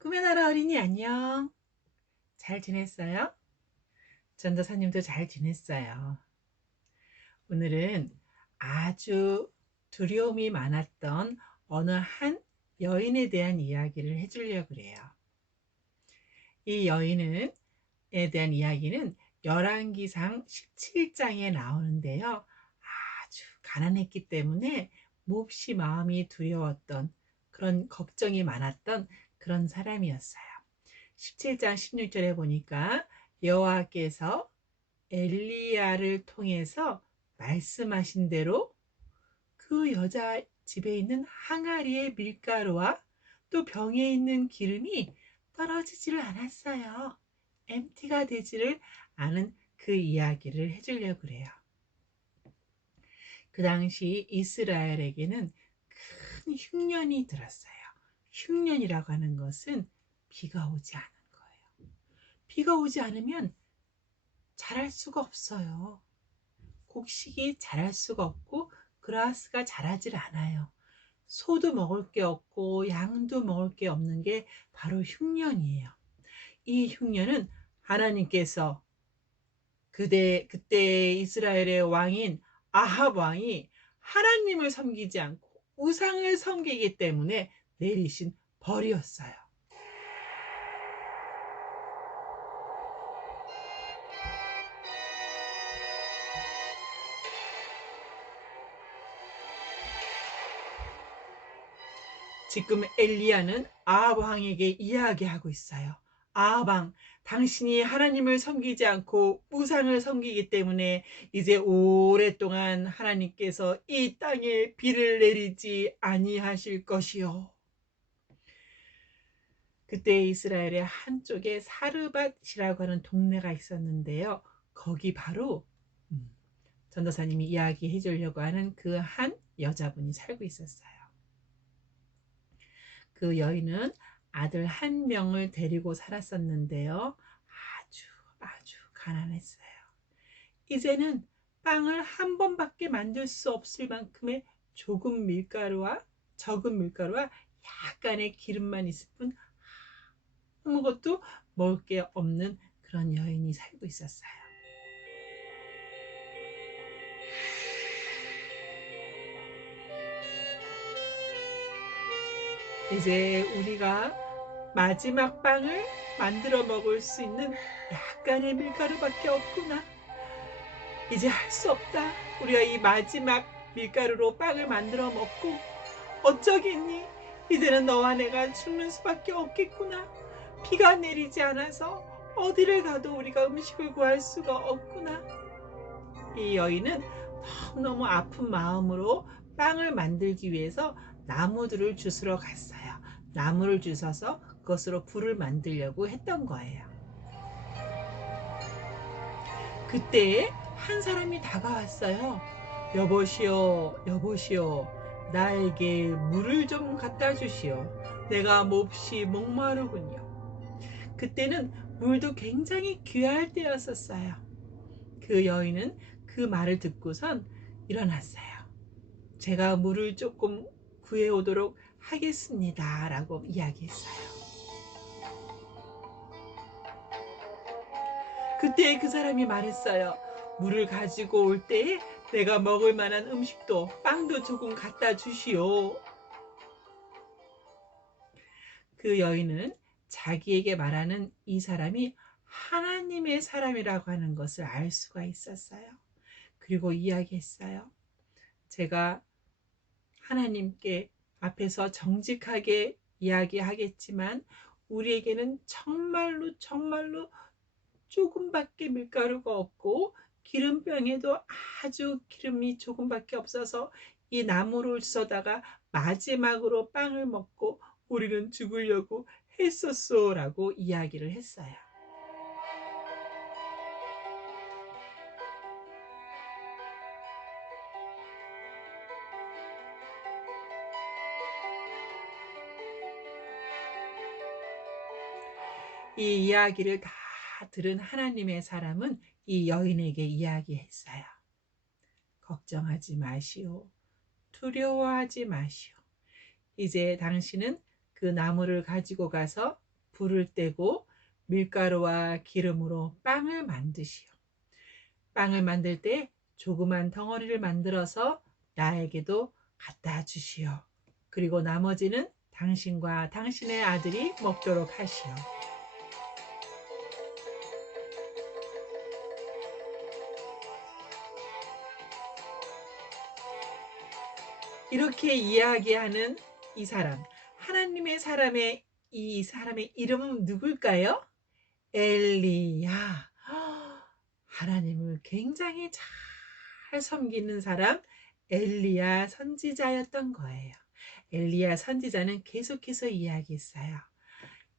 꿈의 나라 어린이 안녕. 잘 지냈어요? 전도사님도 잘 지냈어요. 오늘은 아주 두려움이 많았던 어느 한 여인에 대한 이야기를 해주려고 그래요. 이 여인에 대한 이야기는 열왕기상 17장에 나오는데요. 아주 가난했기 때문에 몹시 마음이 두려웠던 그런 걱정이 많았던 그런 사람이었어요. 17장 16절에 보니까 여호와께서 엘리야를 통해서 말씀하신 대로 그 여자 집에 있는 항아리의 밀가루와 또 병에 있는 기름이 떨어지지를 않았어요. 엠티가 되지를 않은 그 이야기를 해주려고 그래요. 그 당시 이스라엘에게는 큰 흉년이 들었어요. 흉년이라고 하는 것은 비가 오지 않은 거예요. 비가 오지 않으면 자랄 수가 없어요. 곡식이 자랄 수가 없고 그라스가 자라질 않아요. 소도 먹을 게 없고 양도 먹을 게 없는 게 바로 흉년이에요. 이 흉년은 하나님께서 그때 이스라엘의 왕인 아합 왕이 하나님을 섬기지 않고 우상을 섬기기 때문에 내리신 벌이었어요. 지금 엘리야는 아합 왕에게 이야기하고 있어요. 아합 왕, 당신이 하나님을 섬기지 않고 우상을 섬기기 때문에 이제 오랫동안 하나님께서 이 땅에 비를 내리지 아니하실 것이요. 그때 이스라엘의 한쪽에 사르밧이라고 하는 동네가 있었는데요. 거기 바로 전도사님이 이야기해 주려고 하는 그 한 여자분이 살고 있었어요. 그 여인은 아들 한 명을 데리고 살았었는데요. 아주 가난했어요. 이제는 빵을 한 번밖에 만들 수 없을 만큼의 적은 밀가루와 약간의 기름만 있을 뿐 아무것도 먹을 게 없는 그런 여인이 살고 있었어요. 이제 우리가 마지막 빵을 만들어 먹을 수 있는 약간의 밀가루밖에 없구나. 이제 할 수 없다. 우리가 이 마지막 밀가루로 빵을 만들어 먹고 어쩌겠니? 이제는 너와 내가 죽는 수밖에 없겠구나. 비가 내리지 않아서 어디를 가도 우리가 음식을 구할 수가 없구나. 이 여인은 너무 아픈 마음으로 빵을 만들기 위해서 나무들을 주스러 갔어요. 나무를 주워서 그것으로 불을 만들려고 했던 거예요. 그때 한 사람이 다가왔어요. 여보시오, 여보시오, 나에게 물을 좀 갖다 주시오. 내가 몹시 목마르군요. 그때는 물도 굉장히 귀할 때였었어요. 그 여인은 그 말을 듣고선 일어났어요. 제가 물을 조금 구해오도록 하겠습니다. 라고 이야기했어요. 그때 그 사람이 말했어요. 물을 가지고 올 때에 내가 먹을 만한 음식도 빵도 조금 갖다 주시오. 그 여인은 자기에게 말하는 이 사람이 하나님의 사람이라고 하는 것을 알 수가 있었어요. 그리고 이야기했어요. 제가 하나님께 앞에서 정직하게 이야기하겠지만 우리에게는 정말로 조금밖에 밀가루가 없고 기름병에도 아주 기름이 조금밖에 없어서 이 나무를 써다가 마지막으로 빵을 먹고 우리는 죽으려고 했었소 라고 이야기를 했어요. 이 이야기를 다 들은 하나님의 사람은 이 여인에게 이야기했어요. 걱정하지 마시오. 두려워하지 마시오. 이제 당신은 그 나무를 가지고 가서 불을 떼고 밀가루와 기름으로 빵을 만드시오. 빵을 만들 때 조그만 덩어리를 만들어서 나에게도 갖다 주시오. 그리고 나머지는 당신과 당신의 아들이 먹도록 하시오. 이렇게 이야기하는 이 사람, 하나님의 사람의 이 사람의 이름은 누굴까요? 엘리야. 하나님을 굉장히 잘 섬기는 사람, 엘리야 선지자였던 거예요. 엘리야 선지자는 계속해서 이야기했어요.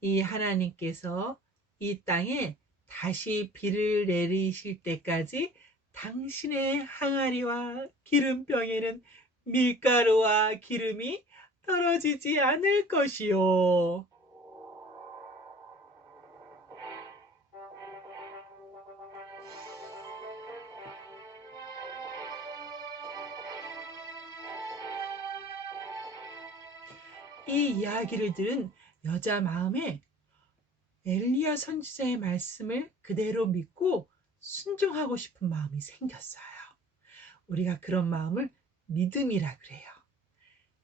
이 하나님께서 이 땅에 다시 비를 내리실 때까지 당신의 항아리와 기름병에는 밀가루와 기름이 떨어지지 않을 것이요. 이 이야기를 들은 여자 마음에 엘리야 선지자의 말씀을 그대로 믿고 순종하고 싶은 마음이 생겼어요. 우리가 그런 마음을 믿음이라 그래요.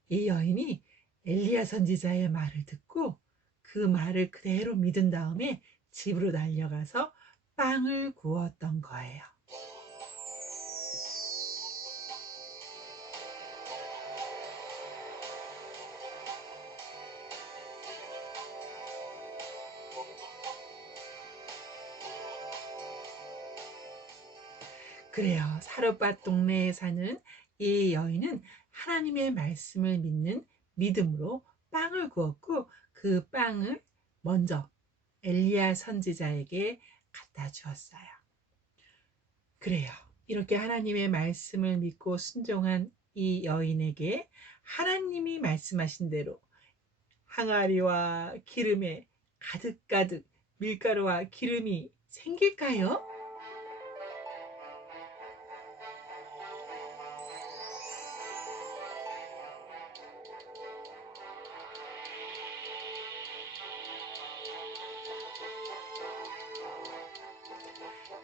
이 여인이 엘리야 선지자의 말을 듣고 그 말을 그대로 믿은 다음에 집으로 달려가서 빵을 구웠던 거예요. 그래요. 사르밧 동네에 사는 이 여인은 하나님의 말씀을 믿는 믿음으로 빵을 구웠고 그 빵을 먼저 엘리야 선지자에게 갖다 주었어요. 그래요. 이렇게 하나님의 말씀을 믿고 순종한 이 여인에게 하나님이 말씀하신 대로 항아리와 기름에 가득가득 밀가루와 기름이 생길까요?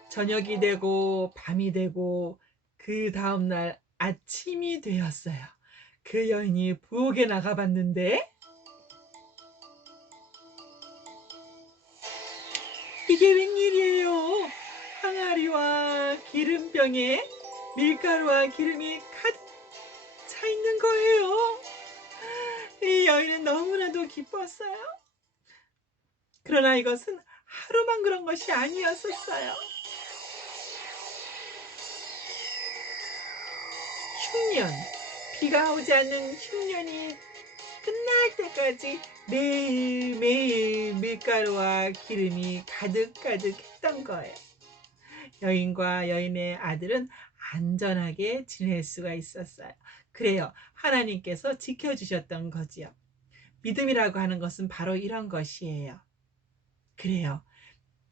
저녁이 되고 밤이 되고 그 다음날 아침이 되었어요. 그 여인이 부엌에 나가봤는데 이게 웬일이에요? 항아리와 기름병에 밀가루와 기름이 가득 차 있는 거예요. 이 여인은 너무나도 기뻤어요. 그러나 이것은 하루만 그런 것이 아니었었어요. 흉년, 비가 오지 않는 흉년이 끝날 때까지 매일매일 밀가루와 기름이 가득가득 했던 거예요. 여인과 여인의 아들은 안전하게 지낼 수가 있었어요. 그래요. 하나님께서 지켜주셨던 거지요. 믿음이라고 하는 것은 바로 이런 것이에요. 그래요.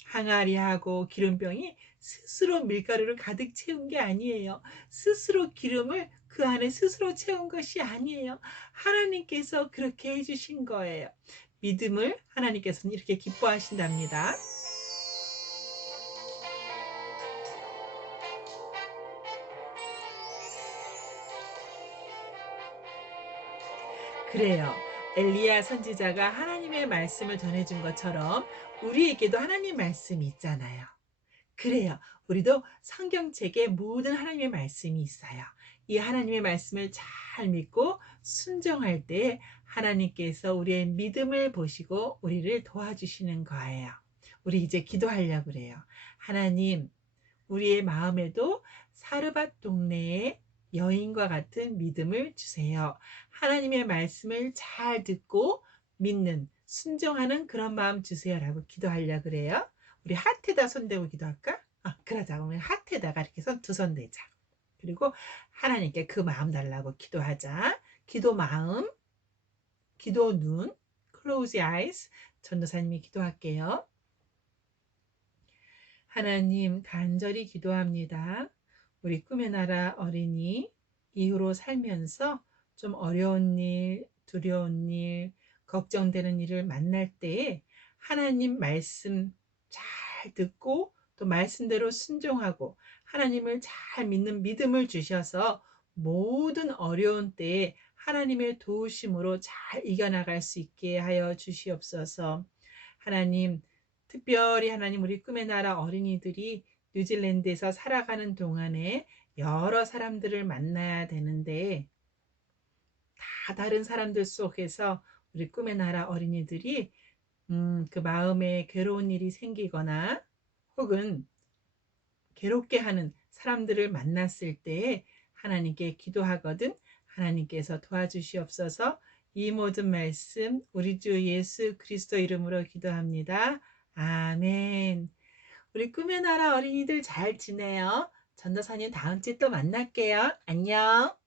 항아리하고 기름병이 스스로 밀가루를 가득 채운 게 아니에요. 스스로 기름을 그 안에 스스로 채운 것이 아니에요. 하나님께서 그렇게 해주신 거예요. 믿음을 하나님께서는 이렇게 기뻐하신답니다. 그래요. 엘리야 선지자가 하나님의 말씀을 전해준 것처럼 우리에게도 하나님 말씀이 있잖아요. 그래요. 우리도 성경책에 모든 하나님의 말씀이 있어요. 이 하나님의 말씀을 잘 믿고 순종할 때 하나님께서 우리의 믿음을 보시고 우리를 도와주시는 거예요. 우리 이제 기도하려고 그래요. 하나님, 우리의 마음에도 사르밧 동네의 여인과 같은 믿음을 주세요. 하나님의 말씀을 잘 듣고 믿는, 순종하는 그런 마음 주세요라고 기도하려고 그래요. 우리 하트에다 손 대고 기도할까? 그러자. 오늘 하트에다가 이렇게 두 손 대자. 그리고 하나님께 그 마음 달라고 기도하자. 기도 마음, 기도 눈, close your eyes. 전도사님이 기도할게요. 하나님, 간절히 기도합니다. 우리 꿈의 나라 어린이 이후로 살면서 좀 어려운 일, 두려운 일, 걱정되는 일을 만날 때에 하나님 말씀 잘 듣고 또 말씀대로 순종하고 하나님을 잘 믿는 믿음을 주셔서 모든 어려운 때에 하나님의 도우심으로 잘 이겨나갈 수 있게 하여 주시옵소서. 하나님, 특별히 하나님 우리 꿈의 나라 어린이들이 뉴질랜드에서 살아가는 동안에 여러 사람들을 만나야 되는데 다 다른 사람들 속에서 우리 꿈의 나라 어린이들이 그 마음에 괴로운 일이 생기거나 혹은 괴롭게 하는 사람들을 만났을 때에 하나님께 기도하거든 하나님께서 도와주시옵소서. 이 모든 말씀 우리 주 예수 그리스도 이름으로 기도합니다. 아멘. 우리 꿈의 나라 어린이들 잘 지내요? 전도사님 다음 주에 또 만날게요. 안녕.